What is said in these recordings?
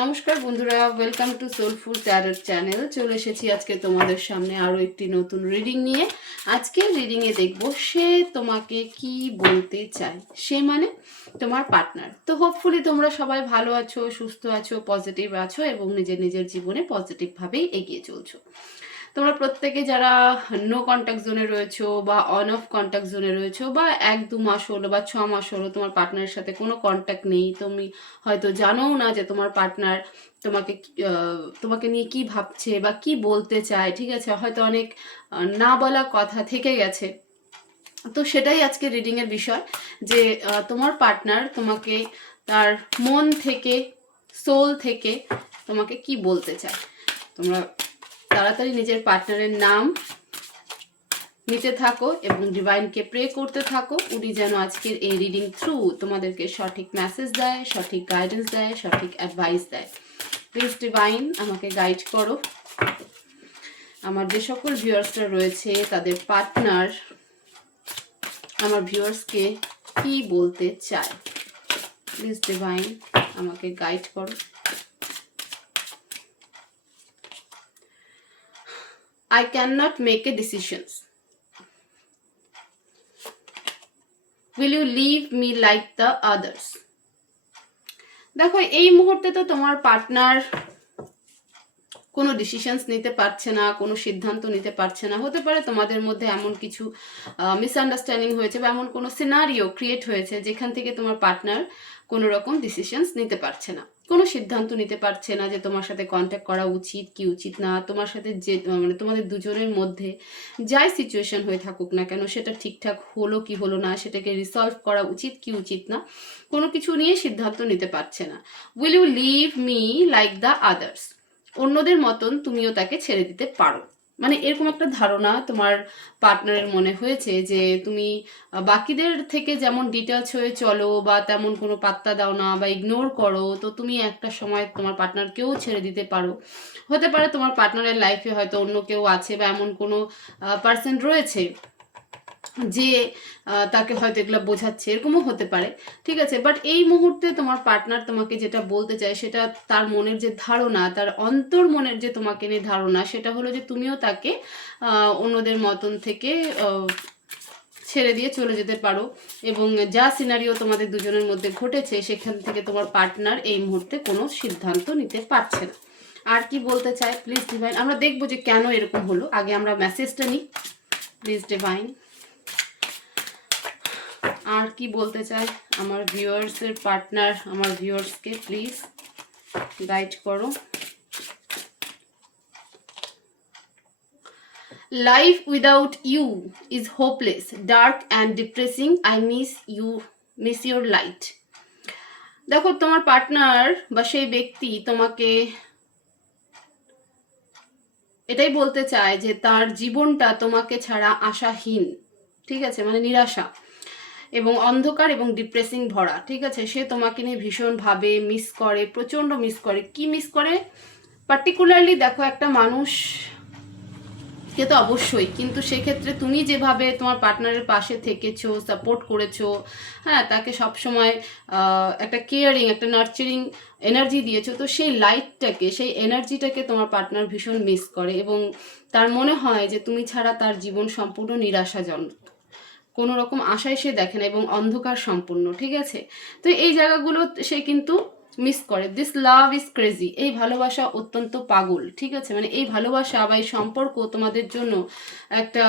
নমস্কার বন্ধুরা, welcome to soulful tarot channel. চলে এসেছি আজকে তোমাদের সামনে আরও একটি নতুন রিডিং নিয়ে। আজকের রিডিংয়ে দেখব সে তোমাকে কি বলতে চায়। সে মানে তোমার পার্টনার। তো হোপফুলি তোমরা সবাই ভালো আছো, সুস্থ আছো, পজিটিভ আছো এবং নিজের নিজের জীবনে পজিটিভভাবেই এগিয়ে চলছো। তোমরা প্রত্যেকে যারা নো কন্ট্যাক্ট জোনে রয়েছো বা অন অফ কন্ট্যাক্ট জোনে রয়েছো বা 1-2 মাস হলো বা 6 মাস হলো তোমার পার্টনারের সাথে কোনো কন্ট্যাক্ট নেই, তুমি হয়তো জানোও না যে তোমার পার্টনার তোমাকে তোমাকে নিয়ে কি ভাবছে বা কি বলতে চায়, ঠিক আছে, হয়তো অনেক না বলা কথা থেকে গেছে। তো সেটাই আজকে রিডিংয়ের বিষয় যে তোমার পার্টনার তোমাকে তার মন থেকে, সোল থেকে তোমাকে কি বলতে চায়। তোমরা তাড়াতাড়ি নিজের পার্টনারের নাম নিতে থাকো এবং ডিভাইনকে প্রে করতে থাকো। উনি যেন আজকের এই রিডিং থ্রু তোমাদেরকে সঠিক মেসেজ দেয়, সঠিক গাইডেন্স দেয়, সঠিক অ্যাডভাইস দেয়। প্লিজ ডিভাইন আমাকে গাইড করো। আমার যে সকল ভিউয়ার্সরা রয়েছে তাদের পার্টনার আমার ভিউয়ার্সকে কি বলতে চায়, প্লিজ ডিভাইন আমাকে গাইড করো। I cannot make a decisions. Will you leave me like the others? দেখো, এই মুহূর্তে তো তোমার পার্টনার কোনো ডিসিশনস নিতে পারছে না, কোনো সিদ্ধান্ত নিতে পারছে না। হতে পারে তোমাদের মধ্যে এমন কিছু মিসআন্ডারস্ট্যান্ডিং হয়েছে বা এমন কোনো সিনারিও ক্রিয়েট হয়েছে যেখান থেকে তোমার পার্টনার কোনো রকম ডিসিশনস নিতে পারছে না, কোনো সিদ্ধান্ত নিতে পারছে না যে তোমার সাথে কন্ট্যাক্ট করা উচিত কি উচিত না। তোমার সাথে যে মানে তোমাদের দুজনের মধ্যে যাই সিচুয়েশন হয়ে থাকুক না কেন, সেটা ঠিকঠাক হলো কি হলো না, সেটাকে রিসলভ করা উচিত কি উচিত না, কোনো কিছু নিয়ে সিদ্ধান্ত নিতে পারছে না। Will you leave me like the others? অন্যদের মতন তুমিও তাকে ছেড়ে দিতে পারো, মানে এরকম একটা ধারণা তোমার পার্টনারের মনে হয়েছে যে তুমি বাকিদের থেকে যেমন ডিটেলস হয়ে চলো বা তেমন কোনো পাত্তা দাও না বা ইগনোর করো, তো তুমি একটা সময় তোমার পার্টনারকেও ছেড়ে দিতে পারো। হতে পারে তোমার পার্টনারের লাইফে হয়তো অন্য কেউ আছে বা এমন কোনো পার্সন রয়েছে যে তাকে হয়তো এগুলো বোঝাচ্ছে, এরকমও হতে পারে, ঠিক আছে। বাট এই মুহূর্তে তোমার পার্টনার তোমাকে যেটা বলতে চায় সেটা তার মনের যে ধারণা, তার অন্তর মনের যে তোমাকে নিয়ে ধারণা, সেটা হলো যে তুমিও তাকে অন্যদের মতন থেকে ছেড়ে দিয়ে চলে যেতে পারো। এবং যা সিনারিও তোমাদের দুজনের মধ্যে ঘটেছে সেখান থেকে তোমার পার্টনার এই মুহূর্তে কোনো সিদ্ধান্ত নিতে পারছে না। আর কি বলতে চায় প্লিজ ডিভাইন, আমরা দেখবো যে কেন এরকম হলো। আগে আমরা মেসেজটা নিই, প্লিজ ডিভাইন। আর কি বলতে চাই আমার ভিউয়ার্সের পার্টনার আমার ভিউয়ার্সকে প্লিজ গাইড করো। Life without you is hopeless, dark and depressing, I miss your light. দেখো, তোমার পার্টনার বা সেই ব্যক্তি তোমাকে এটাই বলতে চায় যে তার জীবনটা তোমাকে ছাড়া আশাহীন, ঠিক আছে, মানে নিরাশা এবং অন্ধকার এবং ডিপ্রেসিং ভরা, ঠিক আছে। সে তোমাকে নিয়ে ভীষণভাবে মিস করে, প্রচণ্ড মিস করে। কি মিস করে পার্টিকুলারলি দেখো, একটা মানুষ কে তো অবশ্যই, কিন্তু সেক্ষেত্রে তুমি যেভাবে তোমার পার্টনারের পাশে থেকেছো, সাপোর্ট করেছো, হ্যাঁ, তাকে সবসময় একটা কেয়ারিং, একটা নার্চারিং এনার্জি দিয়েছো, তো সেই লাইটটাকে, সেই এনার্জিটাকে তোমার পার্টনার ভীষণ মিস করে এবং তার মনে হয় যে তুমি ছাড়া তার জীবন সম্পূর্ণ নিরাশাজনক, কোনো রকম আশায় সে দেখে না এবং অন্ধকার সম্পূর্ণ, ঠিক আছে। তো এই জায়গাগুলো সে কিন্তু মিস করে। দিস লাভ ইজ ক্রেজি, এই ভালোবাসা অত্যন্ত পাগল, ঠিক আছে। মানে এই ভালোবাসা বা এই সম্পর্ক তোমাদের জন্য একটা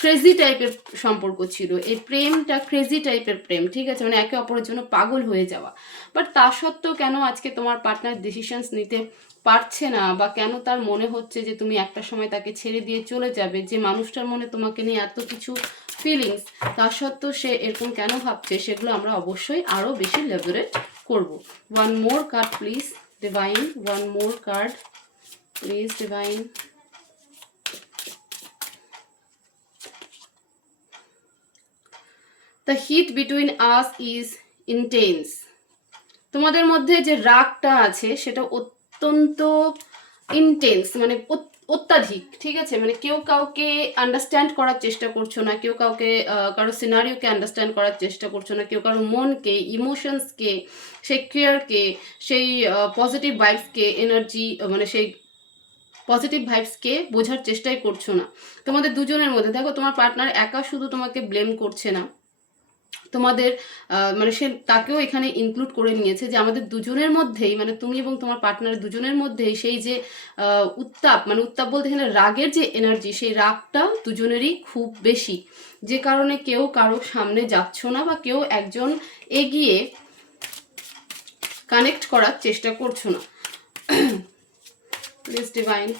ক্রেজি টাইপের সম্পর্ক ছিল। এই প্রেমটা ক্রেজি টাইপের প্রেম, ঠিক আছে, মানে একে অপরের জন্য পাগল হয়ে যাওয়া। বাট তা সত্ত্বেও কেন আজকে তোমার পার্টনার ডিসিশনস নিতে পারছে না বা কেন তার মনে হচ্ছে যে তুমি একটা সময় তাকে ছেড়ে দিয়ে চলে যাবে, যে মানুষটার মনে তোমাকে নিয়ে এত কিছু ফিলিংস, তা সত্ত্বেও সে এরকম কেন ভাবছে, সেগুলো আমরা অবশ্যই আরও বেশি লেবরেট করব। One more card please divine, one more card please divine. The heat between us is intense. তোমাদের মধ্যে যে রাগটা আছে সেটা অত্যন্ত ইন্টেন্স, মানে অত্যাধিক, ঠিক আছে, মানে কেউ কাউকে আন্ডারস্ট্যান্ড করার চেষ্টা করছো না, কেউ কাউকে কারো সিনারিওকে আন্ডারস্ট্যান্ড করার চেষ্টা করছো না, কেউ কারো মনকে, ইমোশনসকে, সেই কেয়ারকে, সেই পজিটিভ ভাইবসকে, এনার্জি, মানে সেই পজিটিভ ভাইবসকে বোঝার চেষ্টাই করছো না। তোমাদের দুজনের মধ্যে দেখো, তোমার পার্টনার একা শুধু তোমাকে ব্লেম করছে না, তোমাদের মানে সে তাকেও এখানে ইনক্লুড করে নিয়েছে যে আমাদের দুজনের মধ্যেই, মানে তুমি এবং তোমার পার্টনার দুজনের মধ্যেই সেই যে উত্তাপ, মানে উত্তাপ বলতে এখানে রাগের যে এনার্জি, সেই রাগটা দুজনেরই খুব বেশি, যে কারণে কেউ কারো সামনে যাচ্ছ না বা কেউ একজন এগিয়ে কানেক্ট করার চেষ্টা করছো না। প্লিজ ডিভাইন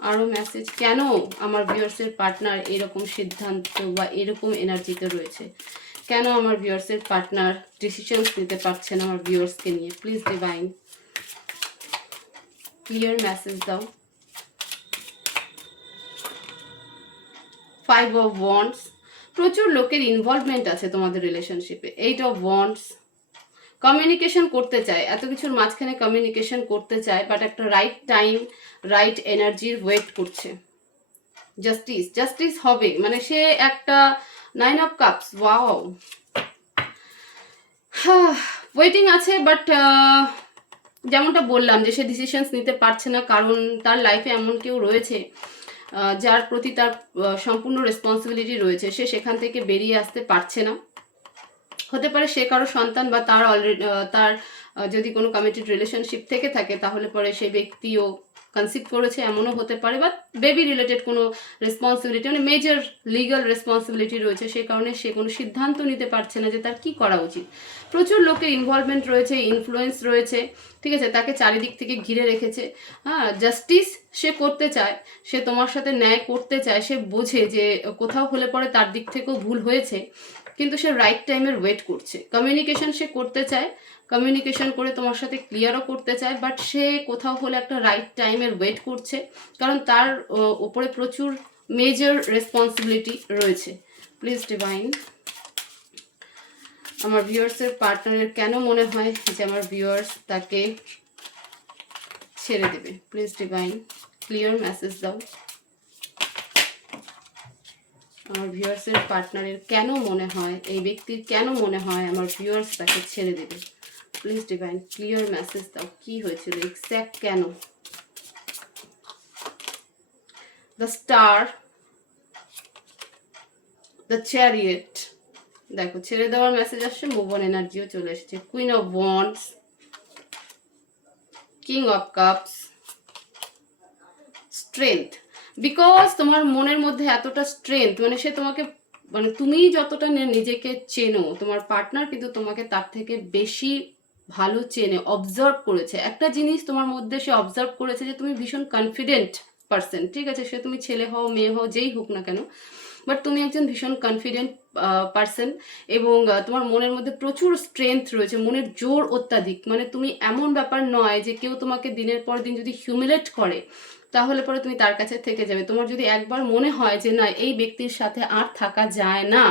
আরও মেসেজ, কেন আমার ভিউয়ার্সের পার্টনার এরকম সিদ্ধান্ত বা এরকম এনার্জিতে রয়েছে, কেন আমার ভিউয়ার্সের পার্টনার ডিসিশনস নিতে পারছে না আমার ভিউয়ার্সকে নিয়ে। প্লিজ ডিভাইন ক্লিয়ার মেসেজ দাও। 5 অফ ওয়ান্ডস, প্রচুর লোকের ইনভলভমেন্ট আছে তোমাদের রিলেশনশিপে। 8 অফ ওয়ান্ডস, কমিউনিকেশন করতে চায়, এত কিছুর মাঝখানে কমিউনিকেশন করতে চায়, বাট একটা রাইট টাইম, রাইট এনার্জির ওয়েট করছে। জাস্টিস, জাস্টিস হবে, মানে সে একটা 9 অফ কাপস, ওয়াও, ওয়েটিং আছে, বাট যেমনটা বললাম যে সে ডিসিশনস নিতে পারছে না, কারণ তার লাইফে এমন কেউ রয়েছে যার প্রতি তার সম্পূর্ণ রেসপন্সিবিলিটি রয়েছে, সে সেখান থেকে বেরিয়ে আসতে পারছে না। হতে পারে সে কারো সন্তান, বা তার অলরেডি তার যদি কোনো কমিটেড রিলেশনশিপ থেকে থাকে তাহলে পরে সেই ব্যক্তিও কনসিভ করেছে, এমনও হতে পারে, বা বেবি রিলেটেড কোনো রেসপন্সিবিলিটি, মানে মেজর লিগাল রেসপন্সিবিলিটি রয়েছে, সে কারণে সে কোনো সিদ্ধান্ত নিতে পারছে না যে তার কি করা উচিত। প্রচুর লোকের ইনভলভমেন্ট রয়েছে, ইনফ্লুয়েন্স রয়েছে, ঠিক আছে, তাকে চারিদিক থেকে ঘিরে রেখেছে। হ্যাঁ, জাস্টিস সে করতে চায়, সে তোমার সাথে ন্যায় করতে চায়, সে বোঝে যে কোথাও হলে পরে তার দিক থেকেও ভুল হয়েছে, কিন্তু সে রাইট টাইমের ওয়েট করছে। কমিউনিকেশন সে করতে চায়, কমিউনিকেশন করে তোমার সাথে ক্লিয়ারও করতে চায়, বাট সে কোথাও হলে একটা রাইট টাইমের ওয়েট করছে, কারণ তার ওপরে প্রচুর মেজর রেসপন্সিবিলিটি রয়েছে। প্লিজ ডিভাইন আমার ভিউয়ার্সের পার্টনারের কেন মনে হয় যে আমার ভিউয়ার্স তাকে ছেড়ে দেবে। প্লিজ ডিভাইন ক্লিয়ার মেসেজ দাও। আমার ভিউয়ার্সের পার্টনারের কেন মনে হয়, এই ব্যক্তির কেন মনে হয় আমার ভিউয়ার্স তাকে ছেড়ে দেবে। প্লিজ ডিভাইন ক্লিয়ার মেসেজ দাও, কি হয়েছিল এক্স্যাক্ট কেন। দ্য স্টার, দ্য চ্যারিয়েট, দেখো ছেড়ে দেওয়ার মেসেজ আসছে, মুভ অন এনার্জিও চলে এসেছে। Queen of wands, king of cups, strength, because তোমার মনের মধ্যে এতটা স্ট্রেংথ, মানে সে তোমাকে, মানে তুমি যতটা নিজেকে চেনো, তোমার পার্টনার কিন্তু তোমাকে তার থেকে বেশি ভালো চেনে, অবজার্ভ করেছে। একটা জিনিস তোমার মধ্যে সে অবজার্ভ করেছে যে তুমি ভীষণ কনফিডেন্ট পারসন, ঠিক আছে, সে তুমি ছেলে হও মেয়ে হও যেই হোক না কেন, বাট তুমি একজন ভীষণ কনফিডেন্ট পারসন, এবং তোমার মনের মধ্যে প্রচুর স্ট্রেংথ রয়েছে, মনের জোর অত্যাধিক, মানে তুমি এমন ব্যাপার নয় যে কেউ তোমাকে দিনের পর দিন যদি হিউমিলেট করে তাহলে পরে তুমি তার কাছে থেকে যাবে। তোমার যদি একবার মনে হয় যে না, এই ব্যক্তির সাথে আর থাকা যায় না,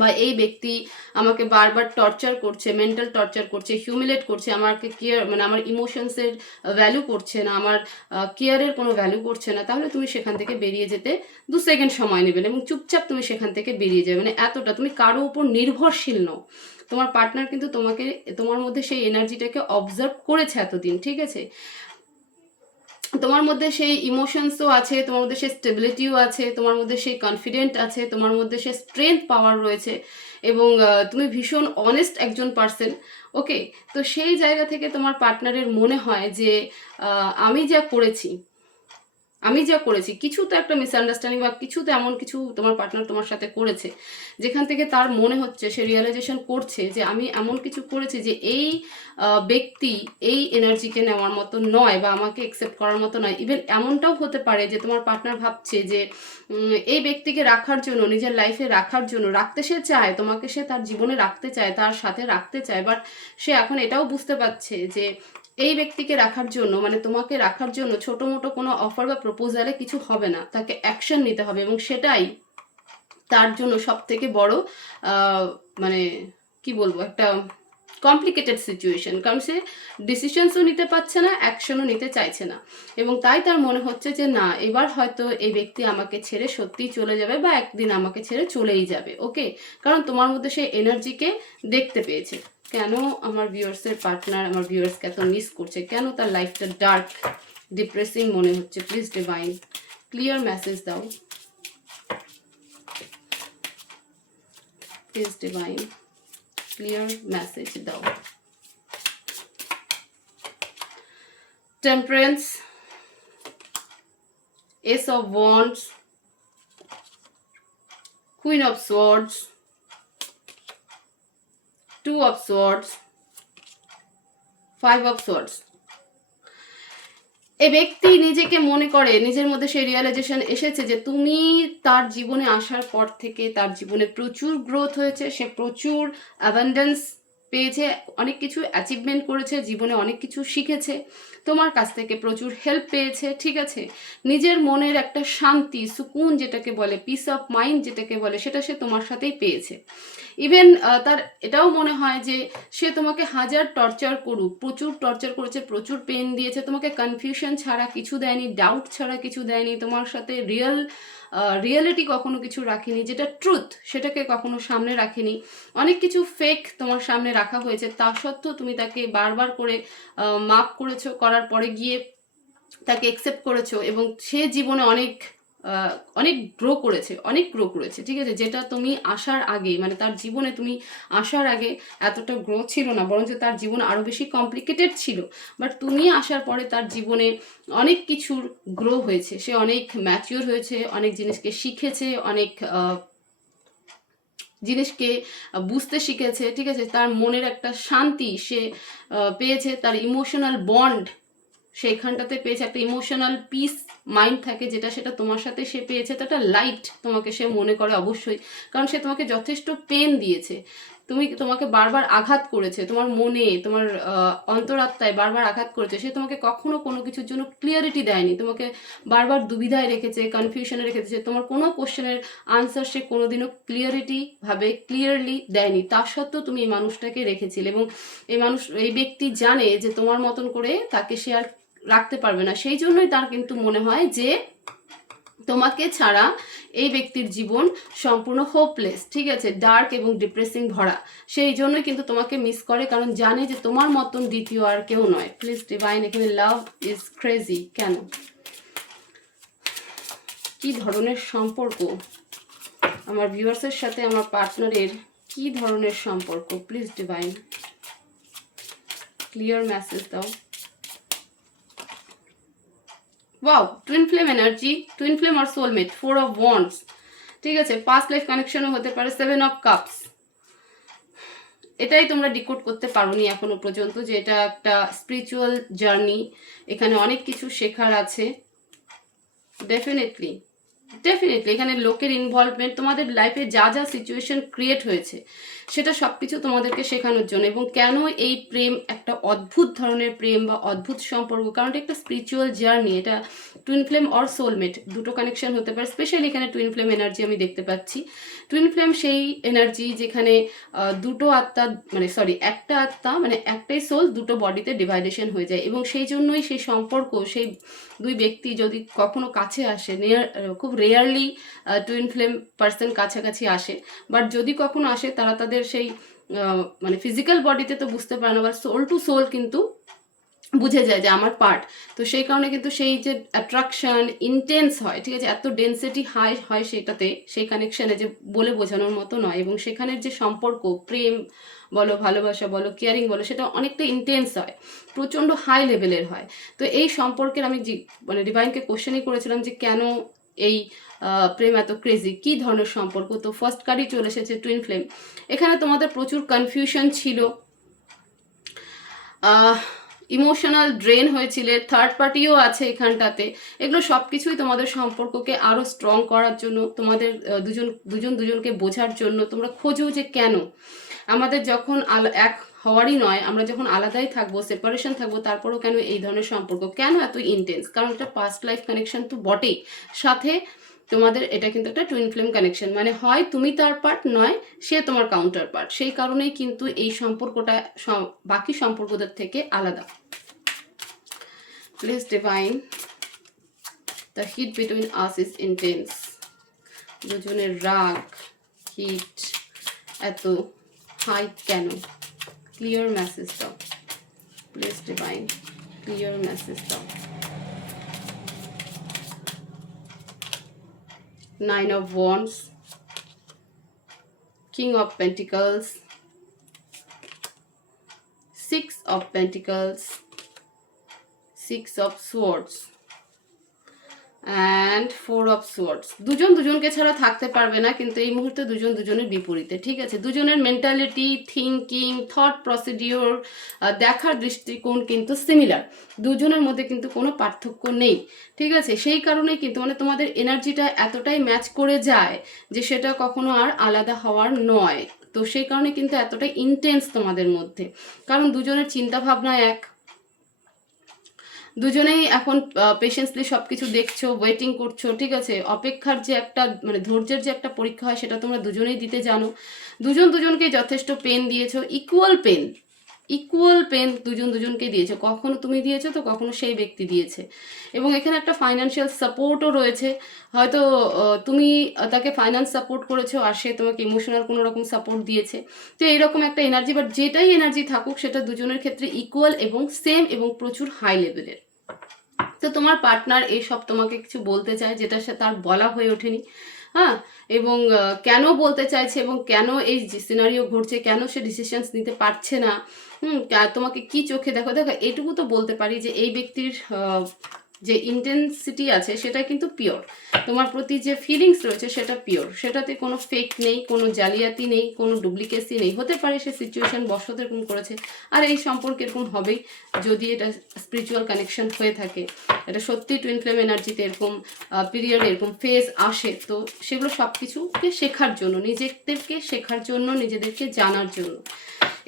বা এই ব্যক্তি আমাকে বারবার টর্চার করছে, মেন্টাল টর্চার করছে, হিউমিলেট করছে, আমাকে কেয়ার, মানে আমার ইমোশনসের ভ্যালু করছে না, আমার কেয়ারের কোনো ভ্যালু করছে না, তাহলে তুমি সেখান থেকে বেরিয়ে যেতে 2 সেকেন্ড সময় নেবেন এবং চুপচাপ তুমি সেখান থেকে বেরিয়ে যাবে। মানে এতটা তুমি কারো উপর নির্ভরশীল নও। তোমার পার্টনার কিন্তু তোমাকে, তোমার মধ্যে সেই এনার্জিটাকে অবজার্ভ করেছে এতদিন, ঠিক আছে, তোমার মধ্যে সেই ইমোশনসও আছে, তোমার মধ্যে সেই স্টেবিলিটিও আছে, তোমার মধ্যে সেই কনফিডেন্ট আছে, তোমার মধ্যে সেই স্ট্রেংথ পাওয়ার রয়েছে, এবং তুমি ভীষণ অনেস্ট একজন পার্সন। ওকে, তো সেই জায়গা থেকে তোমার পার্টনারের মনে হয় যে আমি যা করেছি কিছু তো একটা মিসআন্ডারস্ট্যান্ডিং বা কিছু তো এমন কিছু তোমার পার্টনার তোমার সাথে করেছে, যেখান থেকে তার মনে হচ্ছে, সে রিয়েলাইজেশন করছে যে আমি এমন কিছু করেছি যে এই ব্যক্তি এই এনার্জিকে নেওয়ার মতো নয়, বা আমাকে অ্যাকসেপ্ট করার মতো নয়। ইভেন এমনটাও হতে পারে যে তোমার পার্টনার ভাবছে যে এই ব্যক্তিকে রাখার জন্য, নিজের লাইফে রাখার জন্য, রাখতে সে চায়, তোমাকে সে তার জীবনে রাখতে চায়, তার সাথে রাখতে চায়, বাট সে এখন এটাও বুঝতে পারছে যে এই ব্যক্তিকে রাখার জন্য, মানে তোমাকে রাখার জন্য ছোট মোটো কোনো অফার বা প্রপোজালে কিছু হবে না, তাকে অ্যাকশন নিতে হবে, এবং সেটাই তার জন্য সব থেকে বড় মানে কি বলবো, একটা কমপ্লিকেটেড সিচুয়েশন, কারণ সে ডিসিশনসও নিতে পারছে না, অ্যাকশনও নিতে চাইছে না, এবং তাই তার মনে হচ্ছে যে না, এবার হয়তো এই ব্যক্তি আমাকে ছেড়ে সত্যিই চলে যাবে বা একদিন আমাকে ছেড়ে চলেই যাবে। ওকে, কারণ তোমার মধ্যে সেই এনার্জিকে দেখতে পেয়েছে। কেন আমার ভিউয়ার্সের পার্টনার আমার ভিউয়ার্সকে এত মিস করছে, কেন তার লাইফটা ডার্ক ডিপ্রেসিং মনে হচ্ছে? প্লিজ ডিভাইন ক্লিয়ার মেসেজ দাও, প্লিজ ডিভাইন ক্লিয়ার মেসেজ দাও। Temperance, ace of wands, queen of swords, two of swords, five of swords. এই ব্যক্তি নিজেকে মনে করে, নিজের মধ্যে সেই রিয়েলাইজেশন এসেছে যে তুমি তার জীবনে আসার পর থেকে তার জীবনে প্রচুর গ্রোথ হয়েছে, সে প্রচুর অ্যাবান্ডেন্স পেয়েছে, অনেক কিছু অ্যাচিভমেন্ট করেছে, জীবনে অনেক কিছু শিখেছে, তোমার কাছ থেকে প্রচুর হেল্প পেয়েছে, ঠিক আছে? নিজের মনের একটা শান্তি, সুকুন যেটাকে বলে, পিস অফ মাইন্ড যেটাকে বলে, সেটা সে তোমার সাথেই পেয়েছে। ইভেন তার এটাও মনে হয় যে সে তোমাকে হাজার টর্চার করুক, প্রচুর টর্চার করেছে, প্রচুর পেন দিয়েছে, তোমাকে কনফিউশন ছাড়া কিছু দেয়নি, ডাউট ছাড়া কিছু দেয়নি, তোমার সাথে রিয়েলিটি কখনো কিছু রাখিনি, যেটা ট্রুথ সেটাকে কখনো সামনে রাখেনি, অনেক কিছু ফেক তোমার সামনে রাখা হয়েছে, তা সত্ত্বেও তুমি তাকে বারবার করে মাফ করেছো, করার পরে গিয়ে তাকে অ্যাকসেপ্ট করেছো, এবং সে জীবনে অনেক অনেক গ্রো করেছে, ঠিক আছে? যেটা তুমি আসার আগে, মানে তার জীবনে তুমি আসার আগে এতটা গ্রো ছিল না, বরঞ্চ তার জীবন আরও বেশি কমপ্লিকেটেড ছিল। বাট তুমি আসার পরে তার জীবনে অনেক কিছুর গ্রো হয়েছে, সে অনেক ম্যাচিওর হয়েছে, অনেক জিনিসকে শিখেছে, অনেক জিনিসকে বুঝতে শিখেছে, ঠিক আছে? তার মনের একটা শান্তি সে পেয়েছে, তার ইমোশনাল বন্ড সেইখানটাতে পেয়েছে, একটা ইমোশনাল পিস মাইন্ড থাকে যেটা, সেটা তোমার সাথে সে পেয়েছে। তো একটা লাইট তোমাকে সে মনে করে অবশ্যই, কারণ সে তোমাকে যথেষ্ট পেন দিয়েছে, তোমাকে বারবার আঘাত করেছে, তোমার মনে, তোমার অন্তরাত্মায় বারবার আঘাত করেছে, সে তোমাকে কখনো কোনো কিছুর জন্য ক্লিয়ারিটি দেয়নি, তোমাকে বারবার দুবিধায় রেখেছে, কনফিউশনে রেখেছে, তোমার কোনো কোশ্চেনের আনসার সে কোনোদিনও ক্লিয়ারলি দেয়নি, তা সত্ত্বেও তুমি এই মানুষটাকে রেখেছিলে, এবং এই ব্যক্তি জানে যে তোমার মতন করে তাকে সে আর রাখতে পারবে না, সেই জন্যই তার কিন্তু মনে হয় যে তোমাকে ছাড়া এই ব্যক্তির জীবন সম্পূর্ণ হোপলেস, ঠিক আছে, ডার্ক এবং ডিপ্রেসিং ভরা, সেই জন্যই কিন্তু তোমাকে মিস করে, কারণ জানে যে তোমার মতন দ্বিতীয় আর কেউ নয়। প্লিজ ডিভাইন এখানে লাভ ইজ ক্রেজি কেন, কি ধরনের সম্পর্ক আমার ভিউয়ার্সের সাথে আমার পার্টনারের, কি ধরনের সম্পর্ক? প্লিজ ডিভাইন ক্লিয়ার মেসেজ দাও। Wow, twin flame energy, twin flame আর সোলমেট, ফোর অফ ওয়ান্ডস, ঠিক আছে, পাস্ট লাইফ কানেকশনও হতে পারে, সেভেন অফ কাপস। এটাই তোমরা ডিকোড করতে পারোনি এখনো পর্যন্ত, যে এটা একটা স্পিরিচুয়াল জার্নি, এখানে অনেক কিছু শেখার আছে। ডেফিনেটলি এখানে লোকের ইনভলভমেন্ট, তোমাদের লাইফে যা যা সিচুয়েশন ক্রিয়েট হয়েছে সেটা সব কিছু তোমাদেরকে শেখানোর জন্য, এবং কেন এই প্রেম একটা অদ্ভুত ধরনের প্রেম বা অদ্ভুত সম্পর্ক, কারণ এটা একটা স্পিরিচুয়াল জার্নি, এটা টুইন ফ্লেম অর সোলমেট দুটো কানেকশন হতে পারে। স্পেশালি এখানে টুইন ফ্লেম এনার্জি আমি দেখতে পাচ্ছি। টুইন ফ্লেম সেই এনার্জি যেখানে দুটো আত্মা, একটা আত্মা, মানে একটাই সোল দুটো বডিতে ডিভাইডেশন হয়ে যায়, এবং সেই জন্যই সেই সম্পর্ক, সেই দুই ব্যক্তি যদি কখনো কাছে আসে, খুব রেয়ারলি টুইন ফ্লেম পার্সন কাছাকাছি আসে, বাট যদি কখনো আসে তারা তাদের সেই মানে ফিজিক্যাল বডিতে তো বুঝতে পারে না, বা সোল টু সোল কিন্তু বুঝে যায় যে আমার পার্ট। তো সেই কারণে কিন্তু সেই যে অ্যাট্রাকশন ইন্টেন্স হয়, ঠিক আছে, এত ডেন্সিটি হাই হয় সেটাতে, সেই কানেকশানে, যে বলে বোঝানোর মতো নয়, এবং সেখানের যে সম্পর্ক, প্রেম বলো, ভালোবাসা বলো, কেয়ারিং বলো, সেটা অনেকটা ইন্টেন্স হয়, প্রচণ্ড হাই লেভেলের হয়। তো এই সম্পর্কের আমি মানে ডিভাইনকে কোশ্চেনই করেছিলাম যে কেন এই প্রেম এত ক্রেজি, কী ধরনের সম্পর্ক? তো ফার্স্ট কার্ডই চলে এসেছে টুইন ফ্লেম। এখানে তোমাদের প্রচুর কনফিউশন ছিল, ইমোশনাল ড্রেন হয়েছিলে, থার্ড পার্টিও আছে এখানটাতে, এগুলো সব কিছুই তোমাদের সম্পর্ককে আরও স্ট্রং করার জন্য, তোমাদের দুজনকে বোঝার জন্য তোমরা খোঁজো যে কেন আমাদের যখন এক হওয়ারই নয়, আমরা যখন আলাদাই থাকবো, সেপারেশন থাকবো, তারপরেও কেন এই ধরনের সম্পর্ক, কেন এত ইন্টেন্স? কারণ এটা পাস্ট লাইফ কানেকশন তো বটেই, সাথে তোমাদের এটা কিন্তু একটা টুইন ফ্লেম কানেকশন, মানে হয় তুমি তার পার্ট, নয় সে তোমার কাউন্টার পার্ট। সেই কারণেই কিন্তু এই সম্পর্কটা বাকি সম্পর্কদের থেকে আলাদা। Please divine, the heat between us is intense. দুজনের রাগ, হিট এত হাই কেন? ক্লিয়ার মেসেজ দাও প্লিজ ডিভাইন, ক্লিয়ার মেসেজ দাও। 9 of Wands, King of Pentacles, 6 of Pentacles, 6 of Swords and 4 of Swords। দুজন দুজনকে ছাড়া থাকতে পারবে না, কিন্তু এই মুহূর্তে দুজন দুজনের বিপরীতে, ঠিক আছে? দুজনের মেন্টালিটি, থিঙ্কিং, থট প্রসিডিওর, দেখার দৃষ্টিকোণ কিন্তু সিমিলার। দুজনের মধ্যে কিন্তু কোনো পার্থক্য নেই, ঠিক আছে? সেই কারণেই কিন্তু মানে তোমাদের এনার্জিটা এতটাই ম্যাচ করে যায় যে সেটা কখনো আর আলাদা হওয়ার নয়। তো সেই কারণে কিন্তু এতটাই ইন্টেন্স তোমাদের মধ্যে, কারণ দুজনের চিন্তা ভাবনা এক, দুজনেই এখন পেশেন্সলি সব কিছু দেখছো, ওয়েটিং করছো, ঠিক আছে? অপেক্ষার যে একটা মানে ধৈর্যের যে একটা পরীক্ষা হয় সেটা তোমরা দুজনেই দিতে জানো। দুজন দুজনকে যথেষ্ট পেন দিয়েছো, ইকুয়াল পেন দুজন দুজনকে দিয়েছো। কখনো তুমি দিয়েছো তো কখনো সেই ব্যক্তি দিয়েছে। এবং এখানে একটা ফাইন্যান্সিয়াল সাপোর্টও রয়েছে। হয়তো তুমি তাকে ফাইন্যান্স সাপোর্ট করেছো আর সে তোমাকে ইমোশনাল কোনো রকম সাপোর্ট দিয়েছে। তো এইরকম একটা এনার্জি, বাট যেটাই এনার্জি থাকুক সেটা দুজনের ক্ষেত্রে ইকুয়াল এবং সেম এবং প্রচুর হাই লেভেলের। তো তোমার পার্টনার এইসব তোমাকে কিছু বলতে চায় যেটা সে তার বলা হয়ে ওঠেনি, হ্যাঁ? এবং কেন বলতে চাইছে এবং কেন এই সিনারিও ঘটছে, কেন সে ডিসিশনস নিতে পারছে না, তোমাকে কি চোখে দেখো। এইটুকু তো বলতে পারি যে এই ব্যক্তির যে ইন্টেন্সিটি আছে সেটা কিন্তু পিওর, তোমার প্রতি যে ফিলিংস রয়েছে সেটা পিওর, সেটাতে কোনো ফেক নেই, কোনো জালিয়াতি নেই, কোনো ডুপ্লিকেসি নেই। হতে পারে সে সিচুয়েশন বশত এরকম করেছে, আর এই সম্পর্কে এরকম হবেই যদি এটা স্পিরিচুয়াল কানেকশন হয়ে থাকে। এটা সত্যি টুইন ফ্লেম এনার্জিতে এরকম পিরিয়ড, এরকম ফেজ আসে, তো সেগুলো সব কিছুকে শেখার জন্য, নিজেদেরকে শেখার জন্য, নিজেদেরকে জানার জন্য।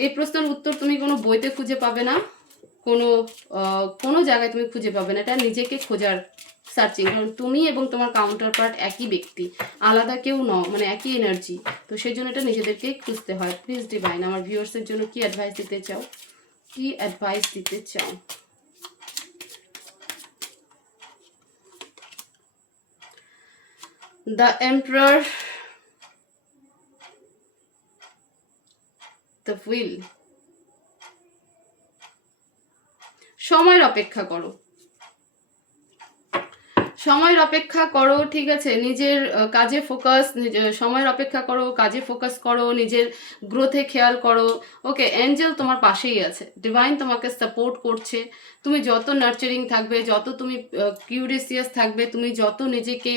এই প্রশ্নের উত্তর তুমি কোনো বইতে খুঁজে পাবে না, কোনো জায়গায় তুমি খুঁজে পাবে না। এটা নিজেকে খোঁজার সার্চিং, কারণ তুমি এবং তোমার কাউন্টার পার্ট একই ব্যক্তি, আলাদা কেউ নও, মানে একই এনার্জি। তো সেই জন্য এটা নিজেদেরকেই খুঁজতে হয়। প্লিজ ডিভাইন, আমার ভিউয়ার্সের জন্য কি অ্যাডভাইস দিতে চাও, কি অ্যাডভাইস দিতে চাও? The emperor, the wheel. সময়ের অপেক্ষা করো, সময়ের অপেক্ষা করো, ঠিক আছে? নিজের কাজে ফোকাস, সময়ের অপেক্ষা করো, কাজে ফোকাস করো, নিজের গ্রোথে খেয়াল করো। ওকে, অ্যাঞ্জেল তোমার পাশেই আছে, ডিভাইন তোমাকে সাপোর্ট করছে। তুমি যত নার্চারিং থাকবে, যত তুমি কিউরিয়াস থাকবে, তুমি যত নিজেকে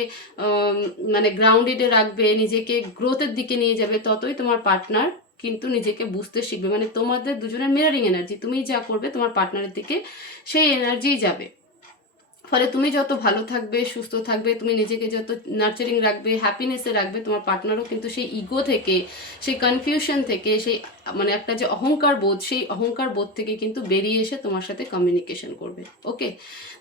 মানে গ্রাউন্ডেডে রাখবে, নিজেকে গ্রোথের দিকে নিয়ে যাবে, ততই তোমার পার্টনার কিন্তু নিজেকে বুঝতে শিখবে। মানে তোমাদের দুজনের মিররিং এনার্জি, তুমি যা করবে তোমার পার্টনারের দিকে সেই এনার্জিই যাবে। ফলে তুমি যত ভালো থাকবে, সুস্থ থাকবে, তুমি নিজেকে যত নার্চারিং রাখবে, হ্যাপিনেসে রাখবে, তোমার পার্টনারও কিন্তু সেই ইগো থেকে, সেই কনফিউশন থেকে, সেই মানে একটা যে অহংকার বোধ, সেই অহংকার বোধ থেকে কিন্তু বেরিয়ে এসে তোমার সাথে কমিউনিকেশন করবে। ওকে,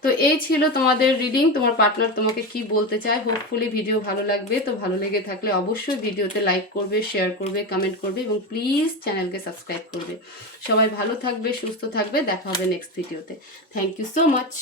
তো এই ছিল তোমাদের রিডিং। তোমার পার্টনার তোমাকে কি বলতে চায়। হোপফুলি ভিডিও ভালো লাগবে। তো ভালো লেগে থাকলে অবশ্যই ভিডিওতে লাইক করবে, শেয়ার করবে, কমেন্ট করবে এবং প্লিজ চ্যানেলকে সাবস্ক্রাইব করবে। সবাই ভালো থাকবে, সুস্থ থাকবে, দেখা হবে নেক্সট ভিডিওতে। Thank you so much.